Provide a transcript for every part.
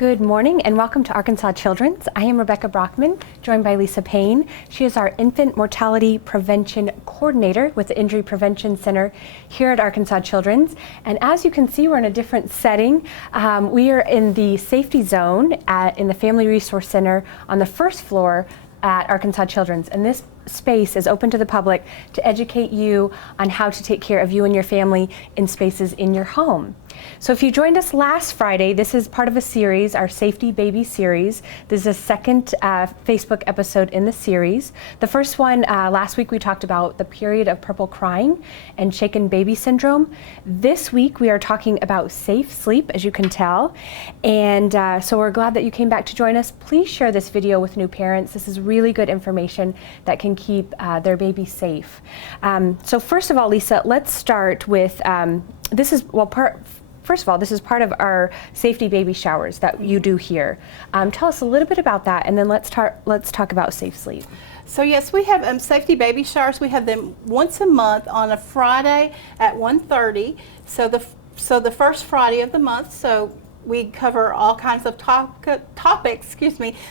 Good morning and welcome to Arkansas Children's. I am Rebecca Brockman, joined by Lessa Payne. She is our Infant Mortality Prevention Coordinator with the Injury Prevention Center here at Arkansas Children's. And as you can see, we're in a different setting. We are in the safety zone in the Family Resource Center on the first floor at Arkansas Children's. And this space is open to the public to educate you on how to take care of you and your family in spaces in your home. So if you joined us last Friday, this is part of a series, our Safety Baby series. This is a second Facebook episode in the series. The first one, last week we talked about the period of purple crying and shaken baby syndrome. This week we are talking about safe sleep, as you can tell. And so we're glad that you came back to join us. Please share this video with new parents. This is really good information that can keep their baby safe. So first of all, Lessa, let's start with, first of all, this is part of our safety baby showers that you do here. Tell us a little bit about that, and then let's talk about safe sleep. So yes, we have safety baby showers. We have them once a month on a Friday at 1:30. So the first Friday of the month. So we cover all kinds of topics,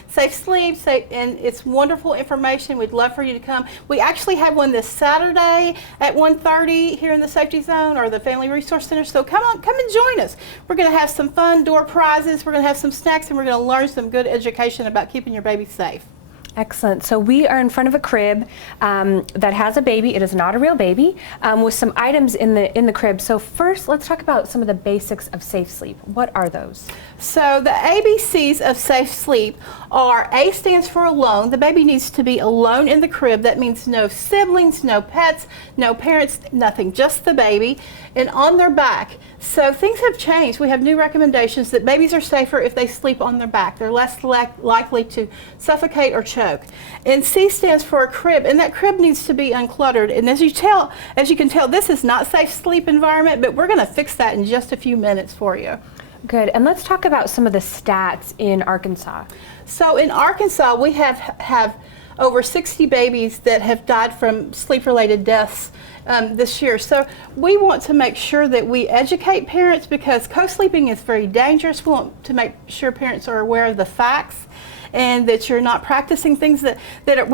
safe sleep, and it's wonderful information. We'd love for you to come. We actually have one this Saturday at 1:30 here in the Safety Zone or the Family Resource Center. So come and join us. We're going to have some fun door prizes, we're going to have some snacks, and we're going to learn some good education about keeping your baby safe. Excellent. So we are in front of a crib that has a baby. It is not a real baby, with some items in the crib. So first, let's talk about some of the basics of safe sleep. What are those? So the ABCs of safe sleep are: A stands for alone. The baby needs to be alone in the crib. That means no siblings, no pets, no parents, nothing, just the baby, and on their back. So things have changed. We have new recommendations that babies are safer if they sleep on their back. They're less likely to suffocate or choke. And C stands for a crib, and that crib needs to be uncluttered. And as you can tell, this is not safe sleep environment, but we're going to fix that in just a few minutes for you. Good. And let's talk about some of the stats in Arkansas. So in Arkansas, we have over 60 babies that have died from sleep-related deaths this year. So we want to make sure that we educate parents, because co-sleeping is very dangerous. We want to make sure parents are aware of the facts and that you're not practicing things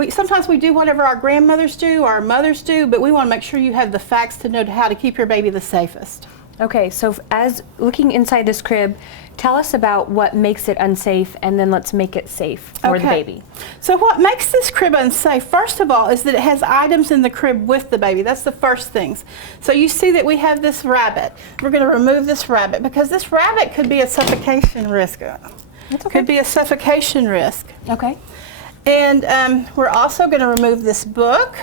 sometimes we do whatever our grandmothers do, our mothers do, but we want to make sure you have the facts to know how to keep your baby the safest. Okay, so as looking inside this crib, tell us about what makes it unsafe, and then let's make it safe for the baby. So what makes this crib unsafe, first of all, is that it has items in the crib with the baby. That's the first things. So you see that we have this rabbit. We're going to remove this rabbit because this rabbit could be a suffocation risk. That's okay. Could be a suffocation risk. Okay. And we're also going to remove this book.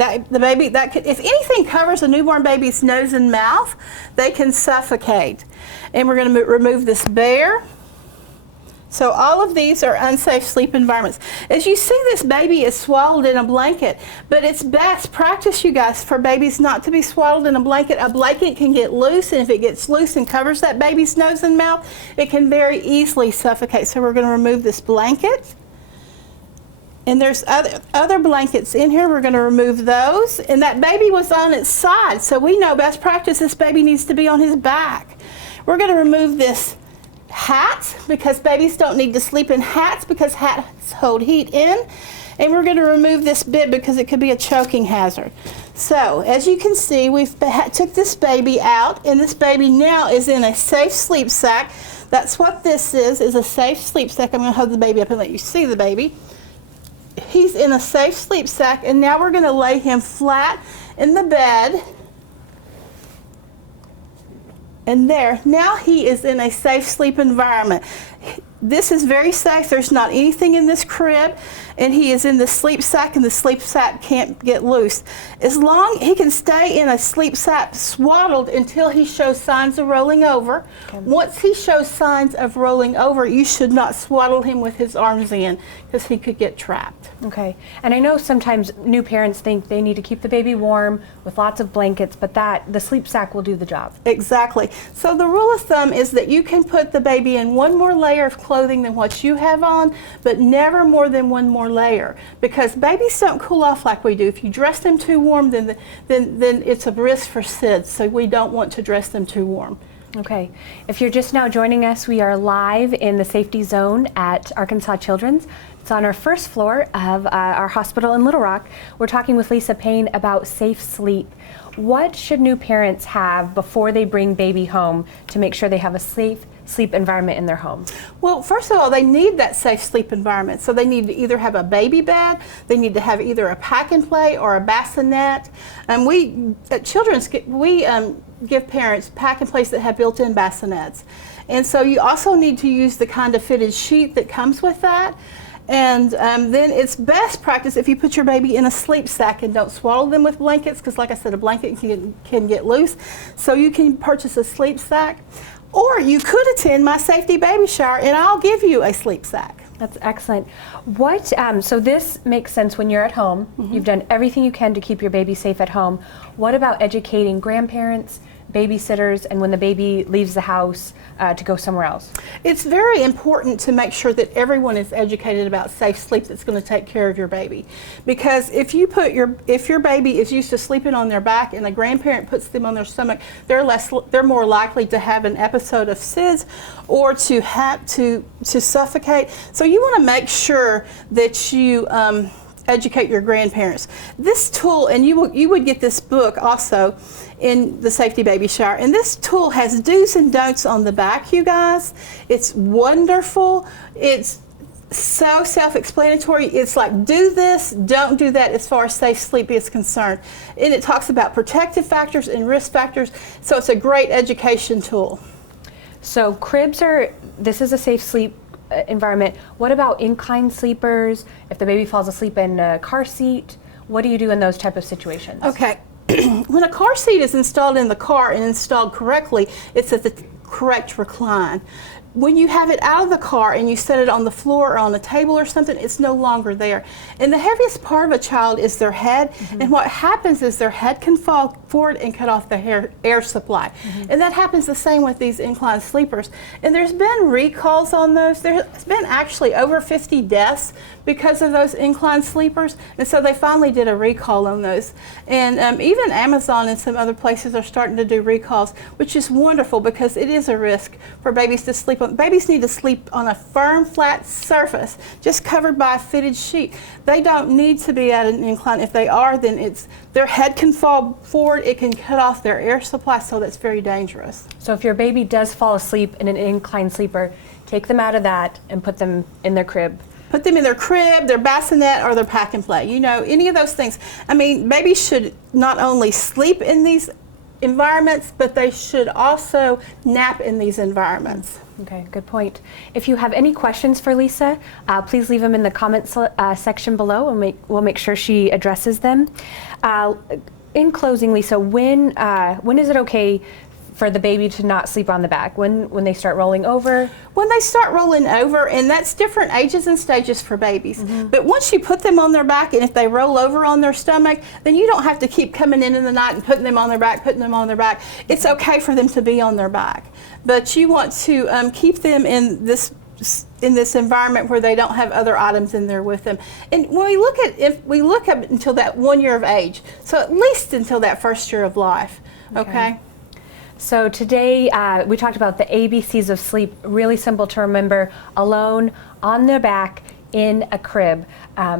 If anything covers a newborn baby's nose and mouth, they can suffocate. And we're going to remove this bear. So all of these are unsafe sleep environments. As you see, this baby is swaddled in a blanket, but it's best practice, you guys, for babies not to be swaddled in a blanket. A blanket can get loose, and if it gets loose and covers that baby's nose and mouth, it can very easily suffocate. So we're going to remove this blanket. And there's other blankets in here. We're going to remove those. And that baby was on its side, so we know best practice, this baby needs to be on his back. We're going to remove this hat, because babies don't need to sleep in hats because hats hold heat in. And we're going to remove this bib because it could be a choking hazard. So as you can see, we've took this baby out, and this baby now is in a safe sleep sack. That's what this is a safe sleep sack. I'm going to hold the baby up and let you see the baby. He's in a safe sleep sack, and now we're going to lay him flat in the bed. And there, now he is in a safe sleep environment. This is very safe. There's not anything in this crib, and he is in the sleep sack, and the sleep sack can't get loose. As long he can stay in a sleep sack swaddled until he shows signs of rolling over. Okay. Once he shows signs of rolling over, you should not swaddle him with his arms in, because he could get trapped. Okay. And I know sometimes new parents think they need to keep the baby warm with lots of blankets, but the sleep sack will do the job. Exactly. So the rule of thumb is that you can put the baby in one more layer of clothing than what you have on, but never more than one more layer, because babies don't cool off like we do. If you dress them too warm, then it's a risk for SIDS, so we don't want to dress them too warm. Okay. If you're just now joining us, we are live in the safety zone at Arkansas Children's. It's on our first floor of our hospital in Little Rock. We're talking with Lessa Payne about safe sleep. What should new parents have before they bring baby home to make sure they have a safe sleep environment in their home? Well, first of all, they need that safe sleep environment. So they need to either have a baby bed, they need to have either a pack and play or a bassinet. And we at Children's, we give parents pack and plays that have built-in bassinets. And so you also need to use the kind of fitted sheet that comes with that. And then it's best practice if you put your baby in a sleep sack and don't swaddle them with blankets, because like I said, a blanket can get loose. So you can purchase a sleep sack. Or you could attend my safety baby shower and I'll give you a sleep sack. That's excellent. What, so this makes sense when you're at home. Mm-hmm. You've done everything you can to keep your baby safe at home. What about educating grandparents, babysitters, and when the baby leaves the house to go somewhere else? It's very important to make sure that everyone is educated about safe sleep that's going to take care of your baby. Because if your baby is used to sleeping on their back and a grandparent puts them on their stomach, they're more likely to have an episode of SIDS or to have to suffocate. So you want to make sure that you educate your grandparents. This tool, and you would get this book also in the safety baby shower, and this tool has do's and don'ts on the back, you guys. It's wonderful. It's so self-explanatory. It's like, do this, don't do that as far as safe sleep is concerned. And it talks about protective factors and risk factors, so it's a great education tool. So cribs this is a safe sleep environment. What about incline sleepers? If the baby falls asleep in a car seat, what do you do in those type of situations? Okay. When a car seat is installed in the car and installed correctly, it's at the correct recline. When you have it out of the car and you set it on the floor or on a table or something, it's no longer there. And the heaviest part of a child is their head. Mm-hmm. And what happens is their head can fall forward and cut off the air supply. Mm-hmm. And that happens the same with these inclined sleepers. And there's been recalls on those. There's been actually over 50 deaths because of those inclined sleepers. And so they finally did a recall on those. And even Amazon and some other places are starting to do recalls, which is wonderful because it is a risk for babies to sleep on. Babies need to sleep on a firm, flat surface, just covered by a fitted sheet. They don't need to be at an incline. If they are, then their head can fall forward. It can cut off their air supply, so that's very dangerous. So if your baby does fall asleep in an inclined sleeper, take them out of that and put them in their crib. Put them in their crib, their bassinet, or their pack and play. You know, any of those things. I mean, babies should not only sleep in these environments, but they should also nap in these environments. Okay, good point. If you have any questions for Lessa, please leave them in the comments section below, and we'll make sure she addresses them. In closing, Lessa, when is it okay for the baby to not sleep on the back? When they start rolling over? When they start rolling over, and that's different ages and stages for babies. Mm-hmm. But once you put them on their back, and if they roll over on their stomach, then you don't have to keep coming in the night and putting them on their back, putting them on their back. It's okay for them to be on their back. But you want to keep them in this environment where they don't have other items in there with them. And when we look up until that 1 year of age, so at least until that first year of life, okay? So today we talked about the ABCs of sleep, really simple to remember: alone, on their back, in a crib.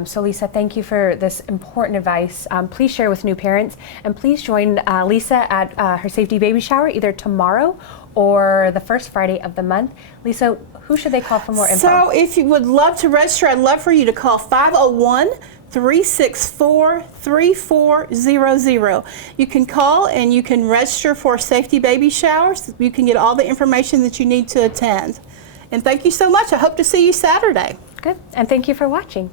So Lessa, thank you for this important advice. Please share with new parents, and please join Lessa at her safety baby shower either tomorrow or the first Friday of the month. Lessa, who should they call for more info? So if you would love to register, I'd love for you to call 501-364-3400. You can call and you can register for safety baby showers. You can get all the information that you need to attend. And thank you so much. I hope to see you Saturday. Good, and thank you for watching.